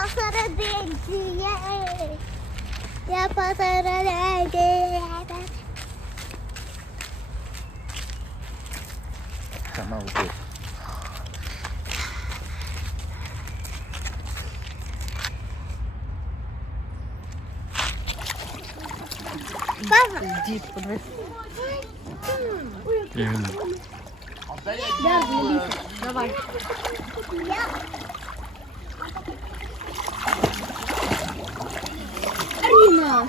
посерединці. Є. Я посерединці. Сама летить. Мама. Дід, подивись. Давай. Я. Аріна!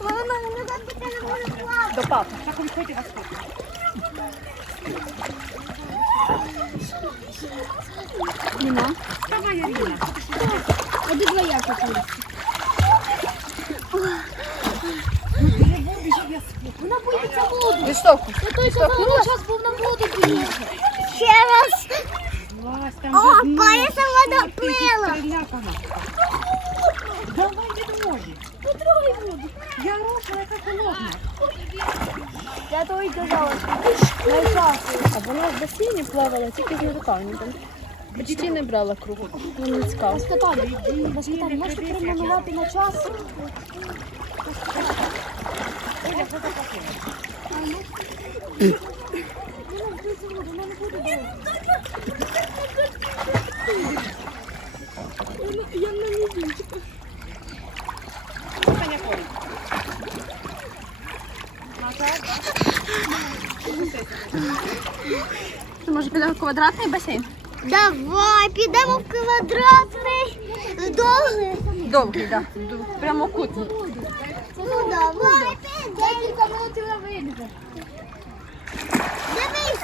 Мама, мама, назад ти не можеш плавати. До папи. Нема? Давай, Аріна. А де твоя кукуриця? Вона боїться воду. Виштовхуй. Ну той вона зараз повна воду боїться. Ще раз. Там О, же пояса вода плила. Перелякана. Я то й казала. А вона в басейні плавала тільки з нарукавником. Почти не брала кругу. Ну, не цікаво. Можете перейменувати на час? Може підемо в квадратний басейн? Давай, підемо в квадратний довгий. Довгий, так. Да. Прямокутний. Ну, давай. Декілька минут і вийде. Дивись.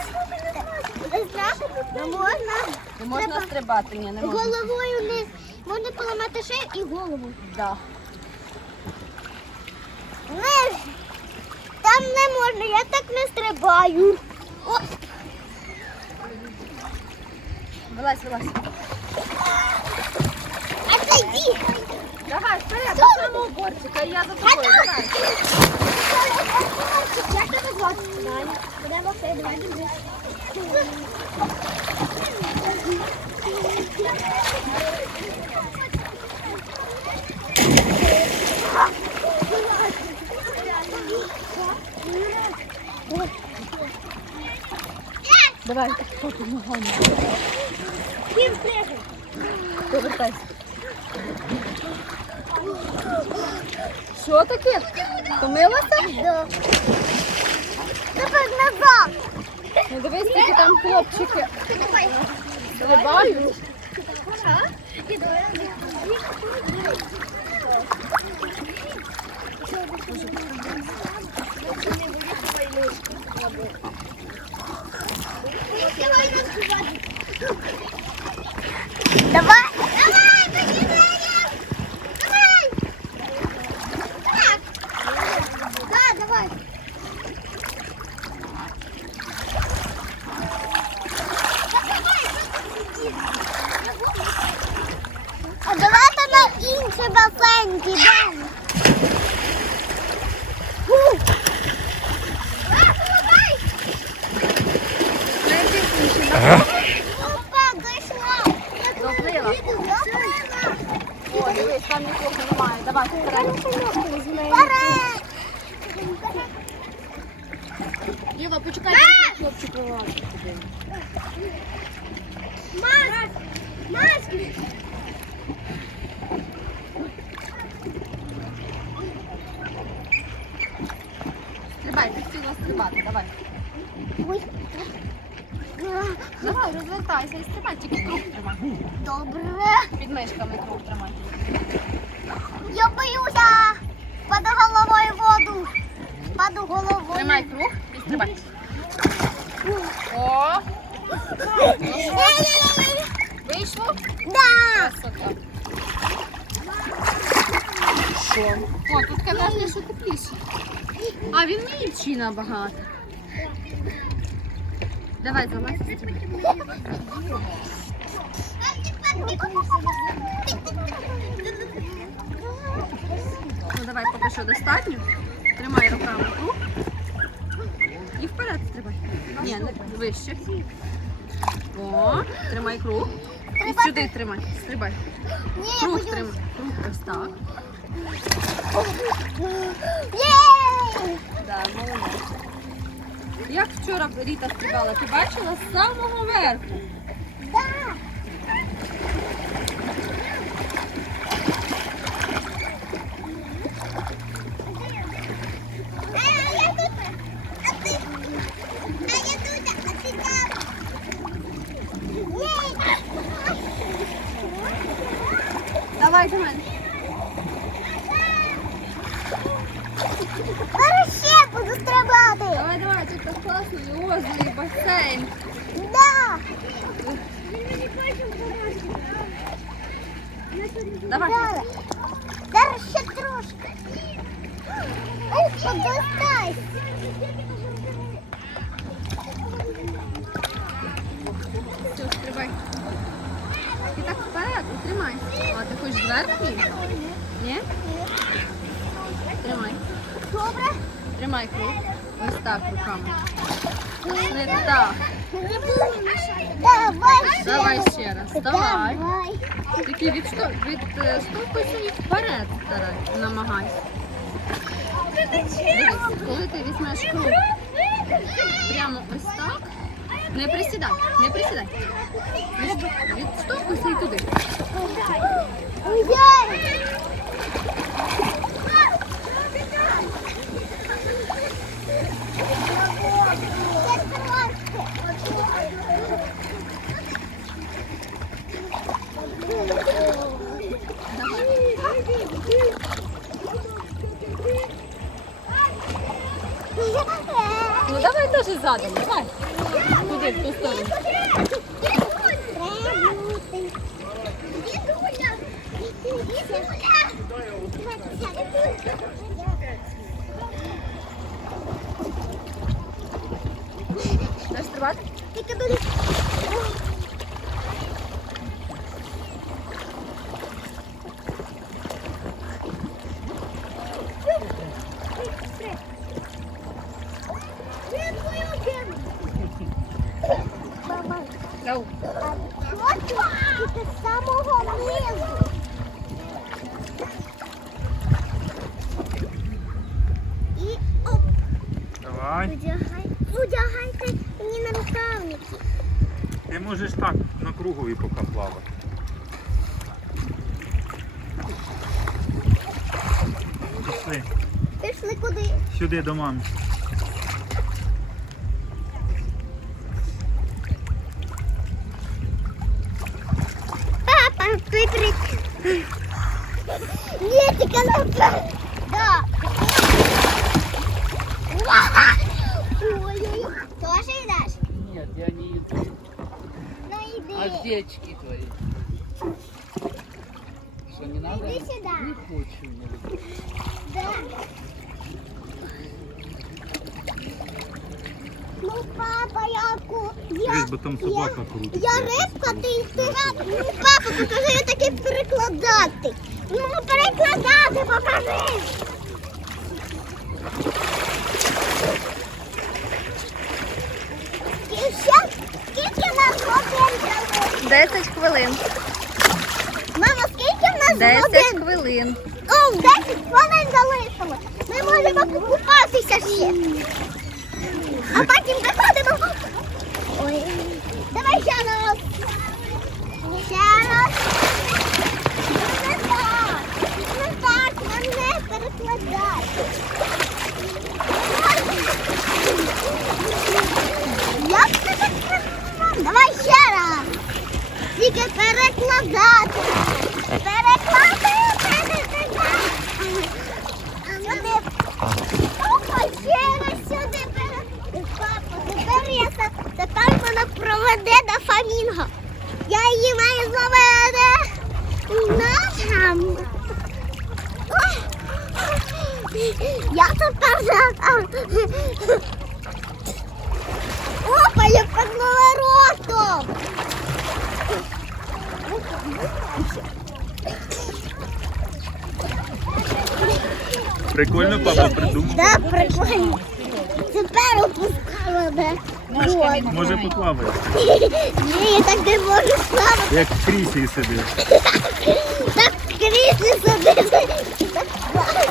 Можна. Можна стрибати, ні, не можна. Головою не можна поламати шею і голову. Да. Там не можна, я так не стрибаю. О, Вилазь, вилазь. а це йди. Давай, вперед, до самого бортика, я за тобою. Давай. Як тебе звати? Даня. Будемо все, давай держи. Давай, попу ногами. Ким пригай? Повертайся. Що таке? Втомилася? Да. Давай назад. Ну дивись, скільки там хлопчики Давай. стрибають. Давай, поднимаем! Давай! Так. Да, давай. А давайте на інший басейн підемо. Фу. А, давай! Опа, дійшла. Доплила. Доплила. О, дивись, там нікого немає. Давай, вперед. Вперед! Єва, почекай, хлопчик вилазить. Маш! Маш! Стрибай, ти хотіла стрибати, давай. Ой. Давай, розвертайся і стрибай, тільки круг тримай. Добре. Під мишками круг тримай. Я боюся. Паду головою в воду. Паду головою. Тримай круг і стрибай. О, Ей-ей-ей. Вийшло? Да. Красота. Що? О, тут, звісно, що тепліше. А він менший набагато. Давай, залазь. Ну давай поки що достатньо. Тримай руками круг. І вперед стрибай. Ні, не вище. О, тримай круг. І сюди тримай. Стрибай. Ні, я Круг тримай. Круг ось так. Єй! Да, молодець. Як вчора Ріта стрибала, ти бачила з самого верху. Давай до мене. Ще буду стрибати. Давай, давай, тут так класно, і озеро, і басейн. Да. Давай. Зараз. Зараз ще трошки. Ой, подостай. Все, стрибай. Тримай. А ти хочеш зверху? Ні? Тримай. Добре. Тримай круг. Ось так руками. Не так. Давай ще. Давай ще раз. Давай. Тільки відштовх- відштовхуйся і вперед старай. Намагайся. Дивись, коли ти візьмеш круг прямо ось так. Не присідай, не присідай. Відш- Відштовхуйся і туди. Ну давай теж задом, давай. Куди, в ту сторону. Будеш стрибати? Тільки бери. Мама, Гоу. а що це? Тільки з самого низу. І оп. Давай. Одягай, одягайте мені на рукавники. Ти можеш так на кругові поки плавати. Пішли. Пішли куди? Сюди до мами. Папа, ти прикинь. Ні, тільки наперед. Да. Ой-ой-ой. Тоже йдеш? Нет, я не иду. Ну Овечки твои. Что, не надо? Иди сюда. Не хочу. не. Да. Ну, папа, я ку... Я... Дивись, бо там собака крутиться. Я рибка, ти ти рад. Ну, папа, покажи я таки перекладати. Ну, перекладати, покажи. І ще скільки в нас годин залишилось? 10 хвилин. Мама, скільки в нас 10 годин? хвилин. О, 10 хвилин залишилось. Ми можемо покупатися ще. А потім заходимо. Ой. Давай ще раз. Ще раз. Не так. Не так, мене перекладай. Як це так? Давай ще. Тільки перекладати. Перекладати, перекладати. Сюди. Папа, ще раз сюди. пере- Папа, тепер я те- тепер мене проведе до фламінго. Я її маю зловити. Ножем. Я тепер вже. Опа, я під поворотом. Прикольно папа придумав. Да, прикольно. Тепер опускала, да. Ножками Вот. Може нажимай. Ні, я так не можу плавати. Як в крісі сидить. Так в кріслі сидити. Так плаває.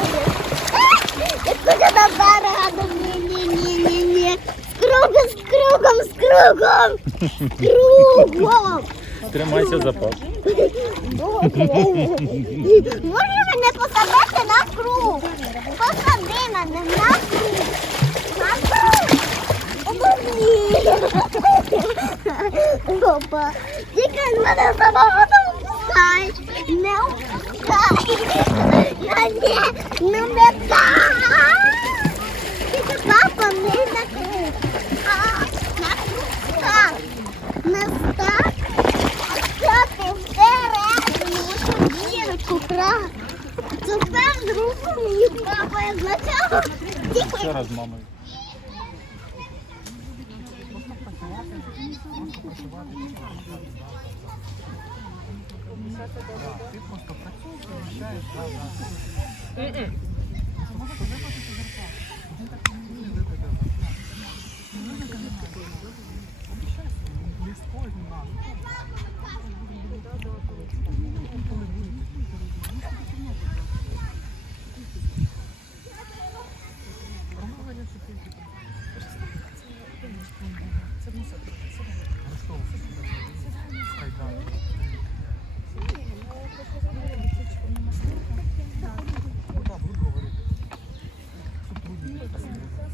Я хочу на берега. Ні, ні, ні, ні, ні. З кругом, з кругом, з кругом. З кругом. Тримайся за пап. Може мене посадити на круг? Посади мене на круг. На круг. Поможи. Опа. Тільки мене самого не впускаєш. Не впускаєш. Я не, не так. Тільки папа не на круг. А, на круг так. На так. Тепер другу мені просто Тільки Ще раз мамою.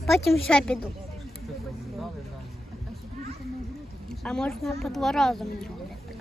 потім ще піду. А можна по два рази мені ходити.